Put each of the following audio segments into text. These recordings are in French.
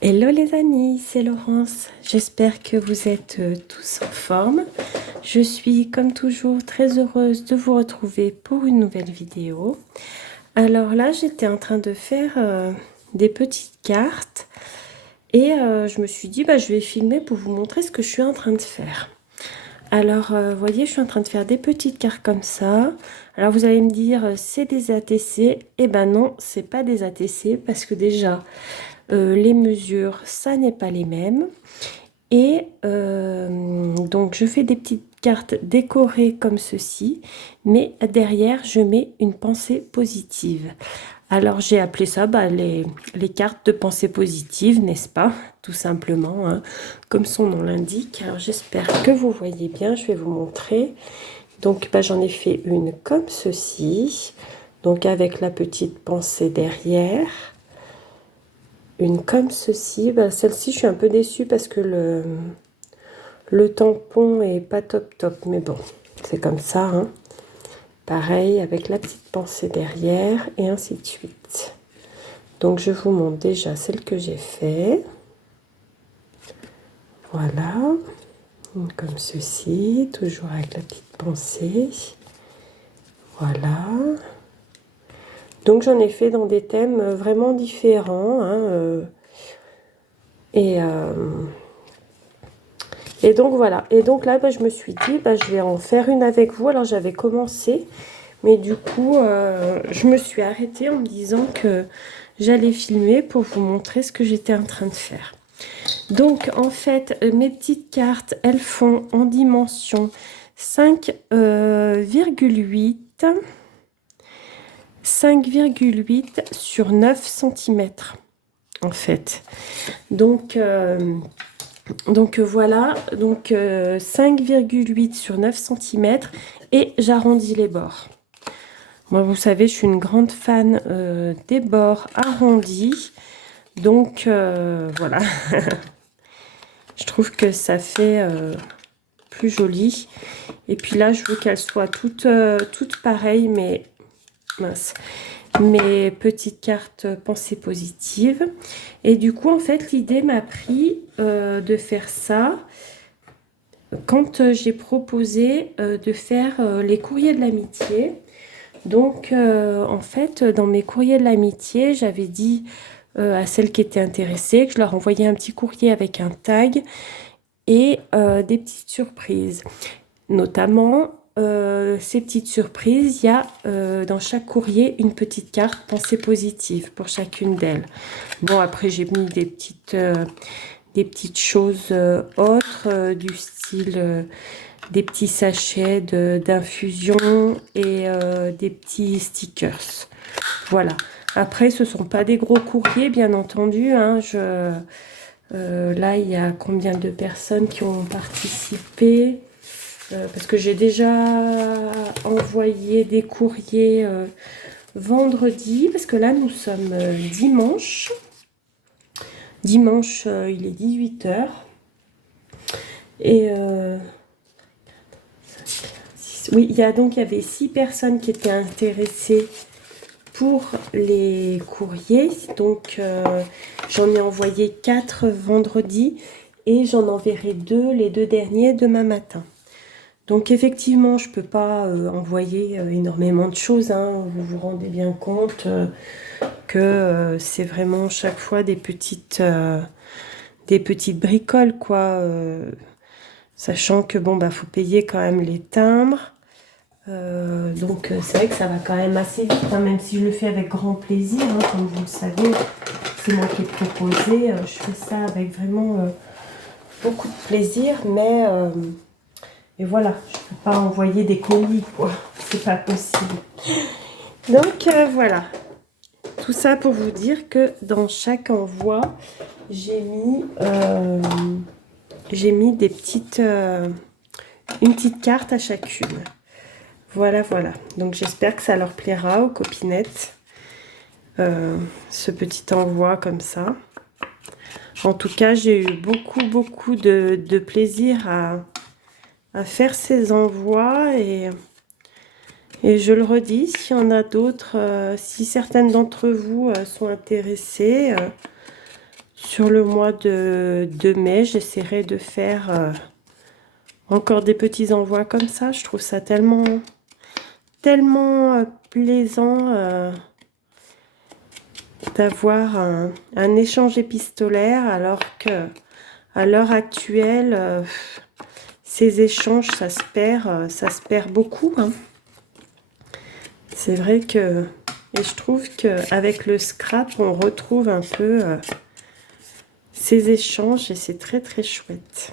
Hello les amis, c'est Laurence. J'espère que vous êtes tous en forme. Je suis comme toujours très heureuse de vous retrouver pour une nouvelle vidéo. Alors là, j'étais en train de faire des petites cartes et je me suis dit, je vais filmer pour vous montrer ce que je suis en train de faire. Alors, vous voyez, je suis en train de faire des petites cartes comme ça. Alors, vous allez me dire, c'est des ATC. Eh ben non, c'est pas des ATC parce que déjà, les mesures, ça n'est pas les mêmes. Et donc, je fais des petites cartes décorées comme ceci, mais derrière, je mets une pensée positive. Alors, j'ai appelé ça les cartes de pensée positive, n'est-ce pas? Tout simplement, hein, comme son nom l'indique. Alors, j'espère que vous voyez bien, je vais vous montrer. Donc, j'en ai fait une comme ceci, donc avec la petite pensée derrière. Une comme ceci. Celle-ci, je suis un peu déçue parce que le tampon est pas top, mais bon, c'est comme ça, hein. Pareil, avec la petite pensée derrière, et ainsi de suite. Donc, je vous montre déjà celle que j'ai fait. Voilà. Une comme ceci, toujours avec la petite pensée. Voilà. Donc, j'en ai fait dans des thèmes vraiment différents, hein, et donc voilà, et donc là je me suis dit je vais en faire une avec vous. Alors j'avais commencé, mais du coup je me suis arrêtée en me disant que j'allais filmer pour vous montrer ce que j'étais en train de faire. Donc en fait mes petites cartes, elles font en dimension 5,8 sur 9 cm en fait. Donc voilà, donc 5,8 sur 9 cm et j'arrondis les bords. Moi, vous savez, je suis une grande fan des bords arrondis. Donc voilà, je trouve que ça fait plus joli. Et puis là, je veux qu'elles soient toutes pareilles, mais mince. Mes petites cartes pensée positive. Et du coup, en fait, l'idée m'a pris de faire ça quand j'ai proposé de faire les courriers de l'amitié. Donc, en fait, dans mes courriers de l'amitié, j'avais dit à celles qui étaient intéressées que je leur envoyais un petit courrier avec un tag et des petites surprises. Notamment, ces petites surprises, il y a dans chaque courrier une petite carte pensée positive pour chacune d'elles. Bon, après, j'ai mis des petites choses autres du style des petits sachets d'infusion et des petits stickers. Voilà. Après, ce ne sont pas des gros courriers, bien entendu, hein. Là, il y a combien de personnes qui ont participé? Parce que j'ai déjà envoyé des courriers vendredi, parce que là, nous sommes dimanche. Dimanche, il est 18 h. Et oui, il y avait 6 personnes qui étaient intéressées pour les courriers. Donc, j'en ai envoyé 4 vendredi et j'en enverrai 2, les 2 derniers, demain matin. Donc, effectivement, je ne peux pas envoyer énormément de choses, hein. Vous vous rendez bien compte que c'est vraiment chaque fois des petites bricoles, quoi. Sachant que, bon, faut payer quand même les timbres. Donc c'est vrai que ça va quand même assez vite, hein, même si je le fais avec grand plaisir, hein, comme vous le savez, c'est moi qui ai proposé, je fais ça avec vraiment beaucoup de plaisir, mais et voilà, je ne peux pas envoyer des colis, quoi, c'est pas possible. Donc voilà, tout ça pour vous dire que dans chaque envoi, j'ai mis des petites, une petite carte à chacune. Voilà. Donc j'espère que ça leur plaira aux copinettes, ce petit envoi comme ça. En tout cas, j'ai eu beaucoup de plaisir à faire ces envois et je le redis, s'il y en a d'autres, si certaines d'entre vous sont intéressées, sur le mois de mai, j'essaierai de faire encore des petits envois comme ça. Je trouve ça tellement plaisant d'avoir un échange épistolaire, alors que à l'heure actuelle, ces échanges, ça se perd beaucoup, hein. C'est vrai que, et je trouve qu'avec le scrap, on retrouve un peu ces échanges et c'est très très chouette.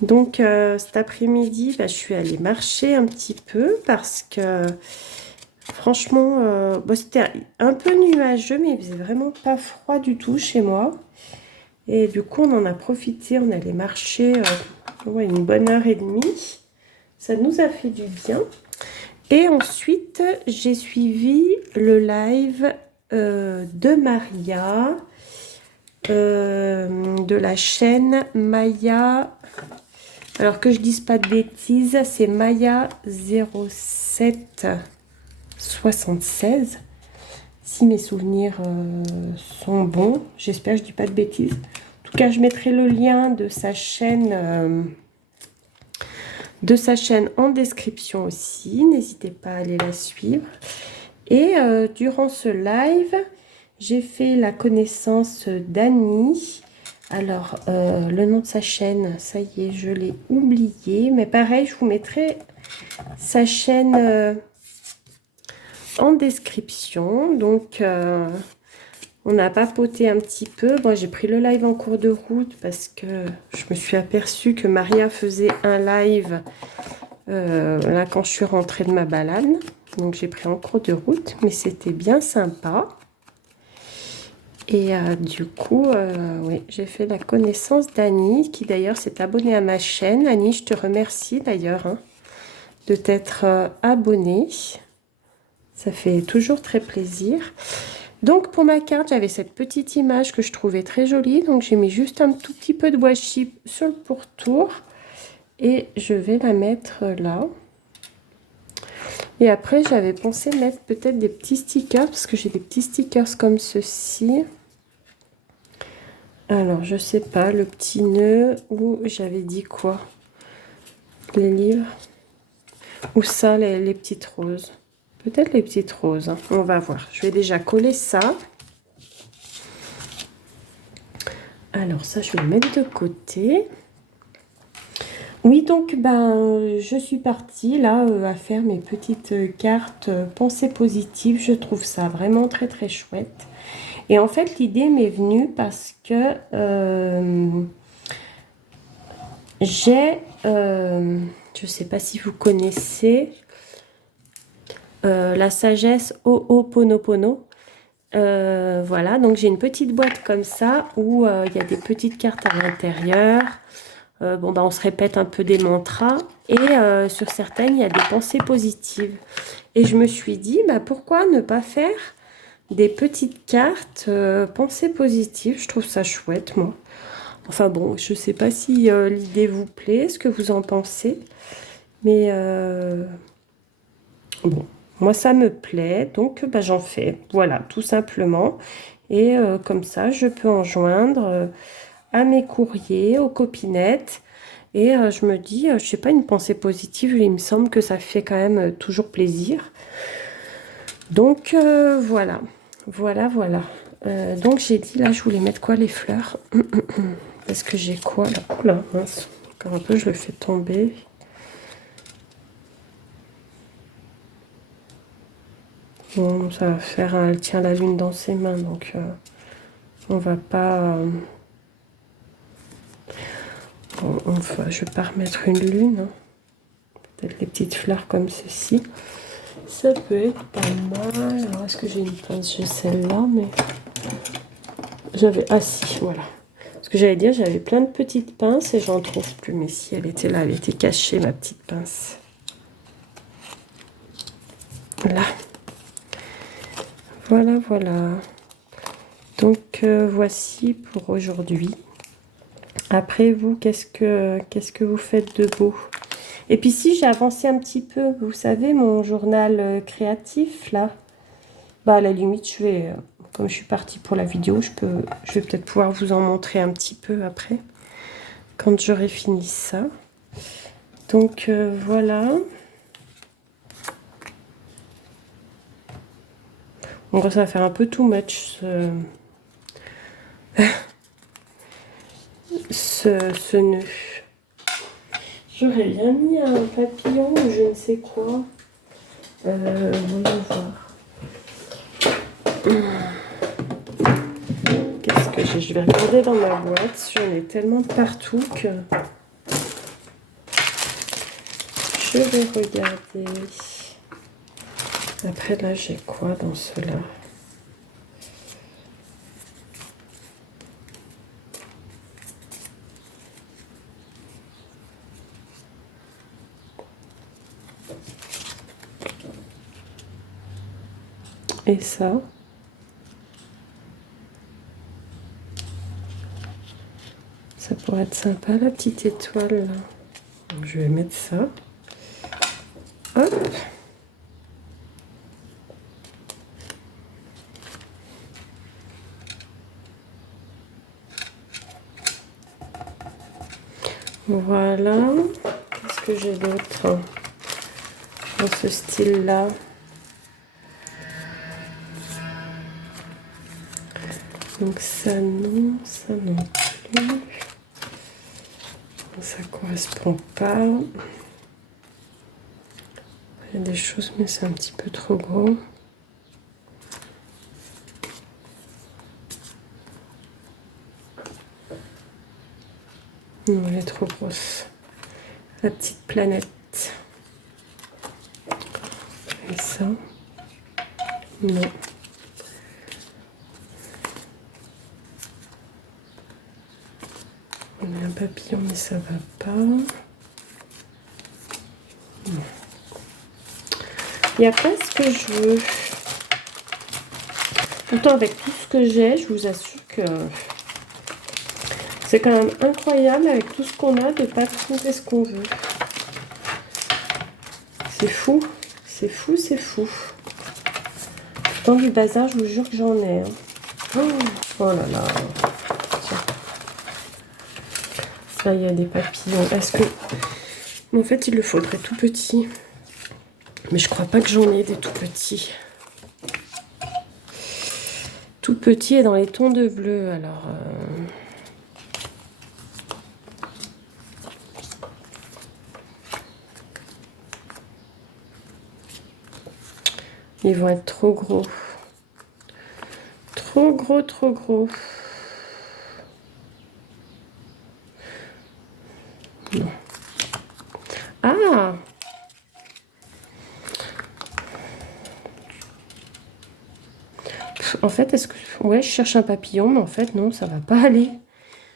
Donc cet après-midi, je suis allée marcher un petit peu parce que franchement, c'était un peu nuageux, mais il faisait vraiment pas froid du tout chez moi. Et du coup, on en a profité, on allait marcher une bonne heure et demie. Ça nous a fait du bien. Et ensuite, j'ai suivi le live de Maria, de la chaîne Maya. Alors que je dise pas de bêtises, c'est Maya 0776. Si mes souvenirs sont bons, j'espère que je dis pas de bêtises. En tout cas, je mettrai le lien de sa chaîne en description aussi. N'hésitez pas à aller la suivre. Et durant ce live, j'ai fait la connaissance d'Annie. Alors, le nom de sa chaîne, ça y est, je l'ai oublié. Mais pareil, je vous mettrai sa chaîne en description. Donc, on a papoté un petit peu. Bon, j'ai pris le live en cours de route parce que je me suis aperçue que Maria faisait un live là quand je suis rentrée de ma balade. Donc, j'ai pris en cours de route, mais c'était bien sympa. Et du coup, oui, j'ai fait la connaissance d'Annie, qui d'ailleurs s'est abonnée à ma chaîne. Annie, je te remercie d'ailleurs de t'être abonnée. Ça fait toujours très plaisir. Donc pour ma carte, j'avais cette petite image que je trouvais très jolie. Donc j'ai mis juste un tout petit peu de washi sur le pourtour. Et je vais la mettre là. Et après, j'avais pensé mettre peut-être des petits stickers, parce que j'ai des petits stickers comme ceci. Alors, je sais pas, le petit nœud, ou j'avais dit quoi? Les livres. Ou ça, les petites roses. Peut-être les petites roses, hein. On va voir. Je vais déjà coller ça. Alors, ça, je vais le mettre de côté. Oui, donc, je suis partie là à faire mes petites cartes pensées positives. Je trouve ça vraiment très, très chouette. Et en fait, l'idée m'est venue parce que j'ai, je ne sais pas si vous connaissez la sagesse Ho'oponopono. Voilà, donc j'ai une petite boîte comme ça où il y a des petites cartes à l'intérieur. On se répète un peu des mantras et sur certaines, il y a des pensées positives. Et je me suis dit, pourquoi ne pas faire des petites cartes pensées positives? Je trouve ça chouette, moi. Enfin bon, je ne sais pas si l'idée vous plaît, ce que vous en pensez. Mais bon, moi ça me plaît, donc j'en fais. Voilà, tout simplement. Et comme ça, je peux en joindre à mes courriers, aux copinettes. Et je me dis, je sais pas, une pensée positive, il me semble que ça fait quand même toujours plaisir. Donc voilà. Voilà. Donc j'ai dit, là, je voulais mettre quoi, les fleurs? Parce que j'ai quoi là? Oula, mince. Encore un peu, je le fais tomber. Bon, ça va faire, elle tient la lune dans ses mains, donc on va pas... je vais pas remettre une lune. Hein. Peut-être les petites fleurs comme ceci. Ça peut être pas mal. Alors, est-ce que j'ai une pince? J'ai celle-là, mais... J'avais... Ah si, voilà. Ce que j'allais dire, j'avais plein de petites pinces et j'en trouve plus. Mais si, elle était là, elle était cachée, ma petite pince. Là. Voilà. Donc, voici pour aujourd'hui. Après, vous, qu'est-ce que vous faites de beau? Et puis si j'ai avancé un petit peu, vous savez, mon journal créatif, là, à la limite, je vais comme je suis partie pour la vidéo, je vais peut-être pouvoir vous en montrer un petit peu après, quand j'aurai fini ça. Donc voilà. En gros, ça va faire un peu too much ce nœud. J'aurais bien mis un papillon ou je ne sais quoi. Voyons voir. Qu'est-ce que j'ai? Je vais regarder dans ma boîte. J'en ai tellement partout que je vais regarder. Après là, j'ai quoi dans cela? Et ça? Ça pourrait être sympa, la petite étoile là. Donc, je vais mettre ça. Hop. Voilà. Qu'est-ce que j'ai d'autre dans ce style-là? Donc ça non plus. Ça correspond pas. Il y a des choses, mais c'est un petit peu trop gros. Non, elle est trop grosse. La petite planète. Et ça? Non. On a un papillon, mais ça va pas. Non. Il n'y a pas ce que je veux. Pourtant, avec tout ce que j'ai, je vous assure que c'est quand même incroyable avec tout ce qu'on a de ne pas trouver ce qu'on veut. C'est fou, c'est fou, c'est fou. Pourtant, du bazar, je vous jure que j'en ai. Hein. Oh là là. Tiens. Là, il y a des papillons. Est-ce que... En fait, il le faudrait tout petit. Mais je crois pas que j'en ai des tout petits. Tout petit et dans les tons de bleu. Alors... Ils vont être trop gros. Trop gros, trop gros. Non. Ah! En fait, est-ce que... Ouais, je cherche un papillon, mais en fait, non, ça va pas aller.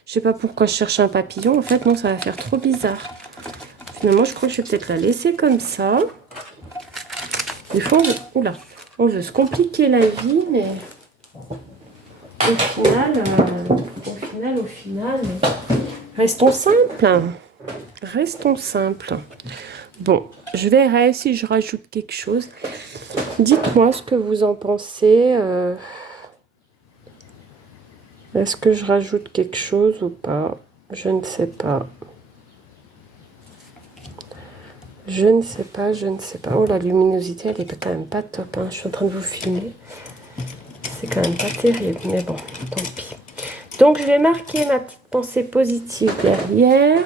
Je sais pas pourquoi je cherche un papillon. En fait, non, ça va faire trop bizarre. Finalement, je crois que je vais peut-être la laisser comme ça. Des fois, oula, on veut se compliquer la vie, mais au final, restons simples. Restons simples. Bon, je verrai si je rajoute quelque chose. Dites-moi ce que vous en pensez. Est-ce que je rajoute quelque chose ou pas? Je ne sais pas. Je ne sais pas, je ne sais pas. Oh, la luminosité, elle est quand même pas top. Hein. Je suis en train de vous filmer. C'est quand même pas terrible, mais bon, tant pis. Donc, je vais marquer ma petite pensée positive derrière.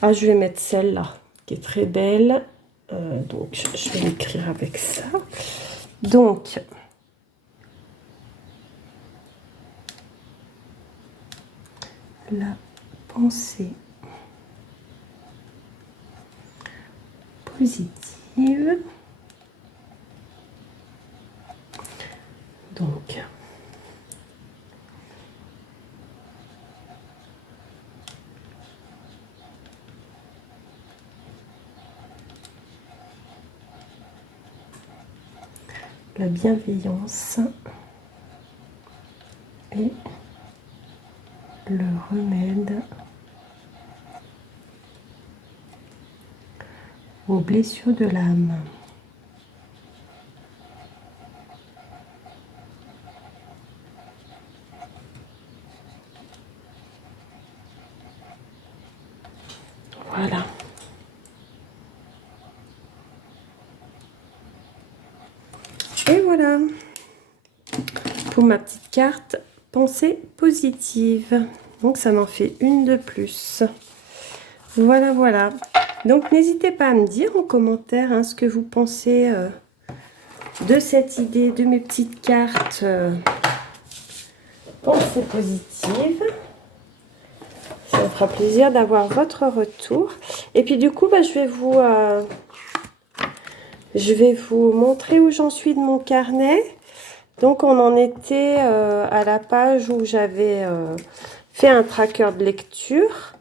Ah, je vais mettre celle-là, qui est très belle. Donc, je vais l'écrire avec ça. Donc, la pensée positive. Donc, la bienveillance et le remède aux blessures de l'âme. Voilà. Et voilà pour ma petite carte pensée positive. Donc ça m'en fait une de plus. Voilà, voilà. Donc n'hésitez pas à me dire en commentaire hein, ce que vous pensez de cette idée de mes petites cartes pensée positive. Ça me fera plaisir d'avoir votre retour. Et puis du coup, bah, je vais vous montrer où j'en suis de mon carnet. Donc on en était à la page où j'avais fait un tracker de lecture.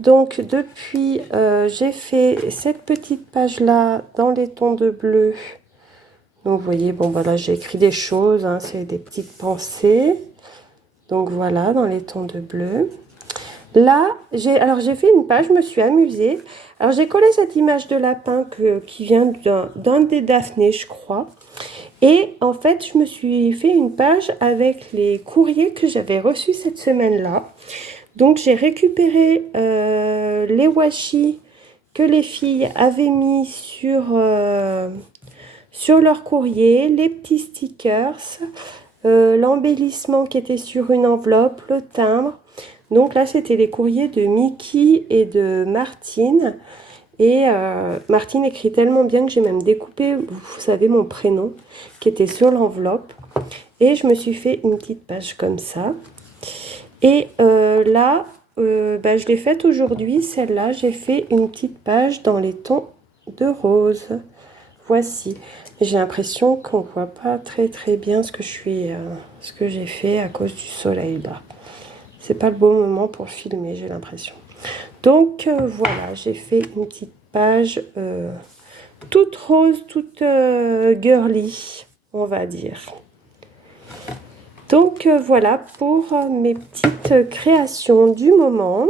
Donc depuis, j'ai fait cette petite page-là dans les tons de bleu. Donc vous voyez, bon voilà, j'ai écrit des choses, hein, c'est des petites pensées. Donc voilà, dans les tons de bleu. Là, j'ai fait une page, je me suis amusée. Alors j'ai collé cette image de lapin qui vient d'un des Daphné, je crois. Et en fait, je me suis fait une page avec les courriers que j'avais reçus cette semaine-là. Donc j'ai récupéré les washi que les filles avaient mis sur leur courrier, les petits stickers, l'embellissement qui était sur une enveloppe, le timbre. Donc là, c'était les courriers de Mickey et de Martine. Et Martine écrit tellement bien que j'ai même découpé, vous savez, mon prénom qui était sur l'enveloppe. Et je me suis fait une petite page comme ça. Et là, bah, je l'ai faite aujourd'hui, celle-là. J'ai fait une petite page dans les tons de rose. Voici. J'ai l'impression qu'on ne voit pas très très bien ce que j'ai fait à cause du soleil là. C'est pas le bon moment pour filmer, j'ai l'impression. Donc voilà, j'ai fait une petite page toute rose, toute girly, on va dire. Donc voilà pour mes petites créations du moment.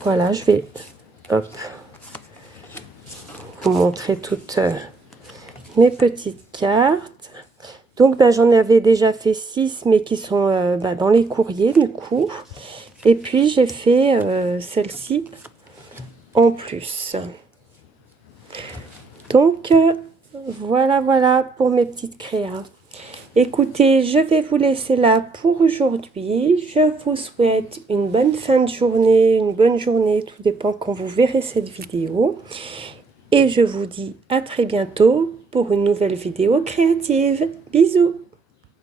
Voilà, je vais vous montrer toutes mes petites cartes. Donc bah, j'en avais déjà fait 6, mais qui sont dans les courriers du coup. Et puis j'ai fait celle-ci en plus. Donc voilà, voilà pour mes petites créas. Écoutez, je vais vous laisser là pour aujourd'hui. Je vous souhaite une bonne fin de journée, une bonne journée, tout dépend quand vous verrez cette vidéo. Et je vous dis à très bientôt pour une nouvelle vidéo créative. Bisous!